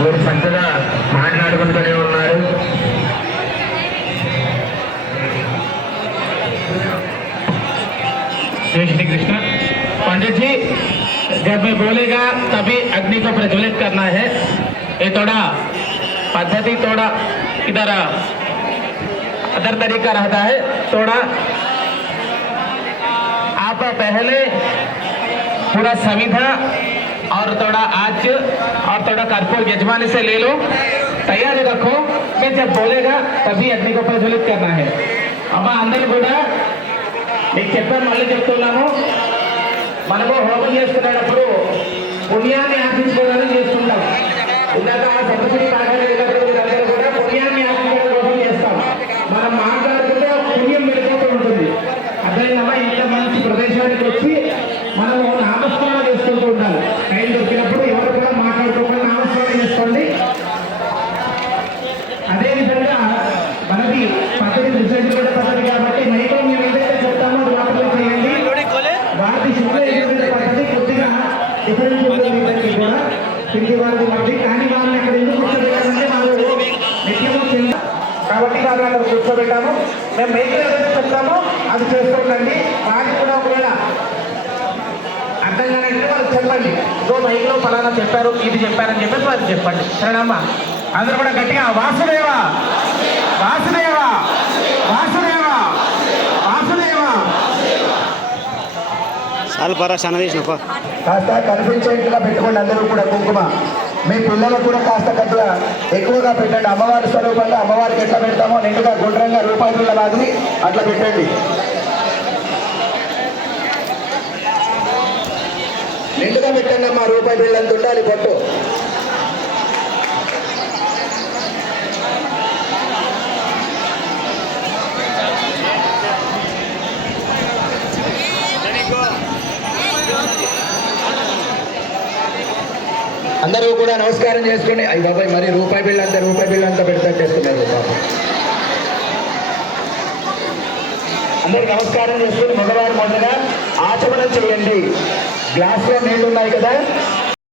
మీరు చక్కగా మాట్లాడుకుంటూనే ఉన్నారు जय श्री कृष्ण पंडित जी जब मैं बोलेगा तभी अग्नि को प्रज्वलित करना है ये थोड़ा पद्धति थोड़ा इधर अदर तरीका रहता है थोड़ा आप पहले पूरा संविधा और थोड़ा आज और थोड़ा कर्पूर यजमानी से ले लो तैयारी रखो मैं जब बोलेगा तभी अग्नि को प्रज्वलित करना है अब अंदर కూడా మీకు చెప్పాను మళ్ళీ చెప్తున్నాను మనము హోమం చేసుకునేటప్పుడు పుణ్యాన్ని ఆశించుకోవడానికి చేసుకుంటాం ఇందాక సరస్వతి మాట్లాడేటప్పుడు మీరందరూ కూడా పుణ్యాన్ని ఆశించడం కోసం చేస్తాం మనం మాట్లాడుకుంటే ఆ పుణ్యం వెళ్ళిపోతూ ఉంటుంది అర్థమైందమ్మా ఇంత మంచి ప్రదేశానికి వచ్చి మనము నామస్మరణ చేసుకుంటూ ఉండాలి టైం దొరికినప్పుడు ఎవరు కూడా మాట్లాడుకోకుండా నామస్మరణ చేసుకోండి. అదేవిధంగా మనకి పద్ధతి కూడా పద్ధతి కాబట్టి నైట్లో మేము ఏదైతే చెప్తామో అది లోపల చేయండి. వారి శుద్ధ పద్ధతి కొద్దిగా డిఫరెన్స్ ఉంటుంది కూడా. పిండి వారి బట్టి కానీ వాళ్ళని అక్కడ ఎందుకు కూర్చోబెట్టాలంటే వాళ్ళు నిత్యము కింద కాబట్టి వాళ్ళని అక్కడ కూర్చోబెట్టాము. మేము నైట్లో ఏదైతే చెప్తామో అది చేసుకోకండి వారికి కూడా ఒకవేళ కానంటే వాళ్ళు చెప్పండి. ఇదో మైక్లో ఫలానా చెప్పారు ఇది చెప్పారని చెప్పేసి వాళ్ళు చెప్పండి. సరేనమ్మా అందరూ కూడా గట్టిగా వాసుదేవ వాసుదేవ వాసుదేవ వాసుదేవ. చాలు పరా చాలా చేసినప్ప కాస్త కనిపించేట్టుగా పెట్టుకోండి అందరూ కూడా కుంకుమ. మీ పిల్లలకు కూడా కాస్త కొద్దిగా ఎక్కువగా పెట్టండి. అమ్మవారి స్వరూపంగా అమ్మవారికి ఎట్లా పెడతామో నిండుగా గుండ్రంగా రూపాయి పిల్ల లాగిని అట్లా పెట్టండి. నిండుగా పెట్టండి అమ్మా రూపాయి బిళ్ళంత ఉండాలి పట్టు. అందరూ కూడా నమస్కారం చేసుకుని అయ్యి బాబాయ్ మరి రూపాయి బిళ్ళ అంతా రూపాయి బిళ్ళ అంతా పెడతా చేస్తున్నారు అందరూ నమస్కారం చేసుకుని మగవారు మొదట ఆచమనం చేయండి. గ్లాస్లో నీళ్లు ఉన్నాయి కదా